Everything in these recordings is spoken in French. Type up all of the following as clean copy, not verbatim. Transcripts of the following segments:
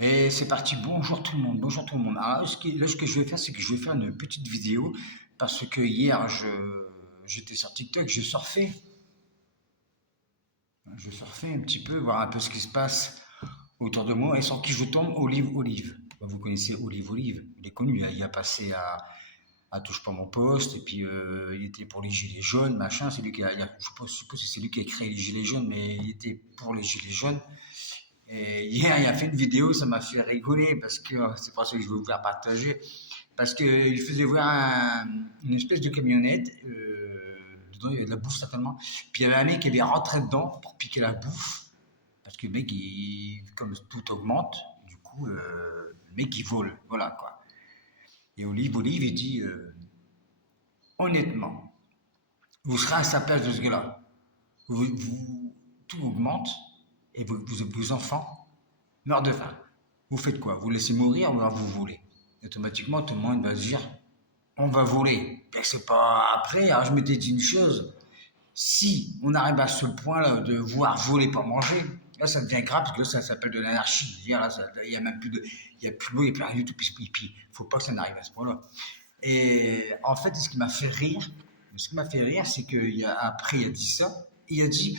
Et c'est parti, bonjour tout le monde, bonjour tout le monde. Alors là, ce que je vais faire, c'est que je vais faire une petite vidéo parce que hier, j'étais sur TikTok, je surfais un petit peu, voir un peu ce qui se passe autour de moi et sans qui je tombe, Olive. Bah, vous connaissez Olive, il est connu, hein, il a passé à Touche pas mon poste et puis il était pour les gilets jaunes, machin, c'est lui je suppose que c'est lui qui a créé les gilets jaunes, mais il était pour les gilets jaunes. Et hier, il a fait une vidéo, ça m'a fait rigoler parce que c'est pour ça que je vais vous faire partager. Parce qu'il faisait voir une espèce de camionnette, dedans il y avait de la bouffe certainement. Puis il y avait un mec qui avait rentré dedans pour piquer la bouffe. Parce que le mec, comme tout augmente, du coup, le mec il vole. Voilà quoi. Et Olive, il dit honnêtement, vous serez à sa place de ce gars-là. Tout augmente et vos enfants meurent de faim. Vous faites quoi? Vous laissez mourir ou alors vous volez? Automatiquement, tout le monde va se dire on va voler. Et c'est pas après. Alors je m'étais dit une chose, si on arrive à ce point-là de voir voler pour manger, là ça devient grave parce que là ça s'appelle de l'anarchie. Là, il y a même plus de, il y a plus de mots, il n'y a plus rien du tout. Puis, faut pas que ça n'arrive à ce point-là. Et en fait, ce qui m'a fait rire, c'est qu'après il a dit ça, il a dit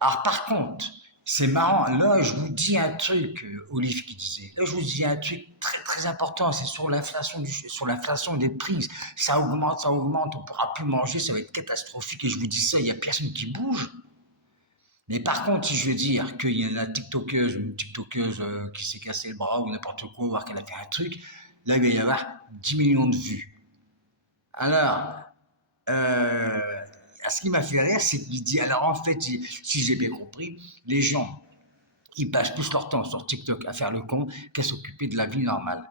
alors par contre, c'est marrant, là je vous dis un truc, Olive qui disait, là je vous dis un truc très très important, c'est sur l'inflation des prix, ça augmente, on ne pourra plus manger, ça va être catastrophique et je vous dis ça, il n'y a personne qui bouge. Mais par contre, si je veux dire qu'il y a une TikTokeuse qui s'est cassé le bras ou n'importe quoi, voir qu'elle a fait un truc, là il va y avoir 10 millions de vues. Alors, euh, ce qui m'a fait rire, c'est qu'il dit, alors en fait, si j'ai bien compris, les gens, ils passent plus leur temps sur TikTok à faire le con qu'à s'occuper de la vie normale.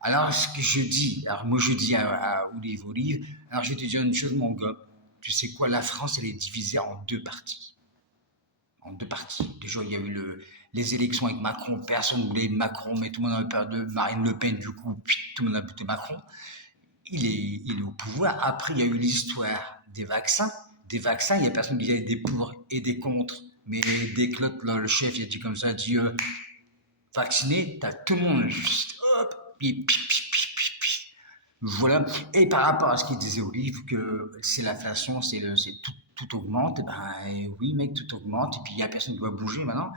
Alors, ce que je dis, alors moi je dis à Olive, alors je vais te dire une chose, mon gars, tu sais quoi, la France, elle est divisée en deux parties. En deux parties. Déjà, il y a eu les élections avec Macron, personne ne voulait Macron, mais tout le monde avait peur de Marine Le Pen, du coup, tout le monde a voté Macron. Il est au pouvoir. Après, il y a eu l'histoire des vaccins. Des vaccins, il n'y a personne qui disait des pour et des contre. Mais dès que là, le chef il a dit comme ça, il a dit vacciné, t'as tout le monde juste hop, et voilà. Et par rapport à ce qu'il disait Olive, que c'est l'inflation, tout augmente, et ben oui mec, tout augmente, et puis il n'y a personne qui va bouger maintenant.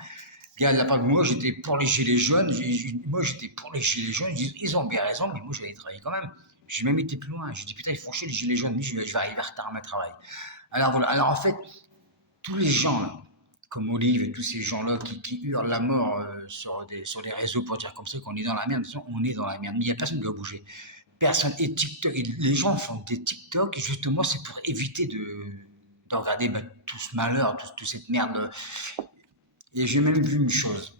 Regarde, la part de moi, j'étais pour les gilets jaunes, moi j'étais pour les gilets jaunes, ils ont bien raison, mais moi j'allais travailler quand même. J'ai même été plus loin, j'ai dit putain, ils font chier les gilets jaunes, mais je vais arriver en retard à mon travail. Alors voilà, alors en fait, tous les gens là, comme Olive et tous ces gens-là qui hurlent la mort sur les réseaux pour dire comme ça qu'on est dans la merde, on est dans la merde, mais il n'y a personne qui va bouger. Personne. Et TikTok, et les gens font des TikTok, justement, c'est pour éviter de regarder tout ce malheur, toute cette merde. Et j'ai même vu une chose.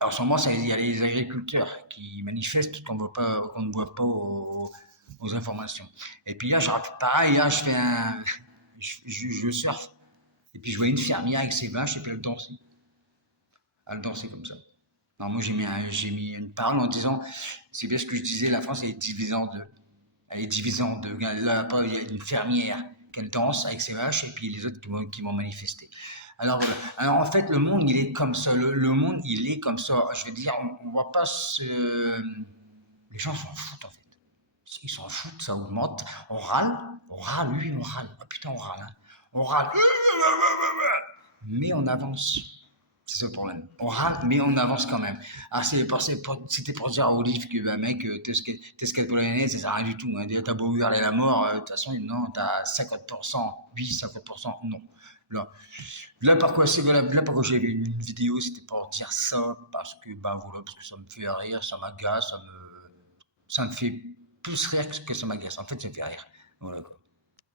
Alors, en ce moment, il y a les agriculteurs qui manifestent qu'on ne voit pas aux informations. Et puis là, pareil, là, je fais je surfe. Et puis je vois une fermière avec ses vaches et puis elle dansait. Elle dansait comme ça. Alors moi j'ai mis une parole en disant, c'est bien ce que je disais, la France elle est divisée en deux. Elle est divisée en deux. Là, il y a une fermière qui danse avec ses vaches et puis les autres qui vont manifester. Alors voilà. Alors en fait le monde il est comme ça. Le monde il est comme ça. Je veux dire, on voit pas ce... Les gens s'en foutent en fait. Ils s'en foutent, ça augmente. On râle, oui, on râle. Oh putain, on râle. Hein. On râle. Mais on avance. C'est ça le problème. On râle, mais on avance quand même. Alors, c'était pour dire à Olive que, bah, mec, t'es scalpolonais, ça sert à rien du tout. Hein. T'as beau hurler la mort, de toute façon, non, t'as 50%, oui, 50%, non. Là, pourquoi j'ai vu une vidéo, c'était pour dire ça, parce que, bah, voilà, parce que ça me fait rire, ça m'agace, ça me fait plus rire que ça m'agace. En fait, ça me fait rire. Voilà, quoi.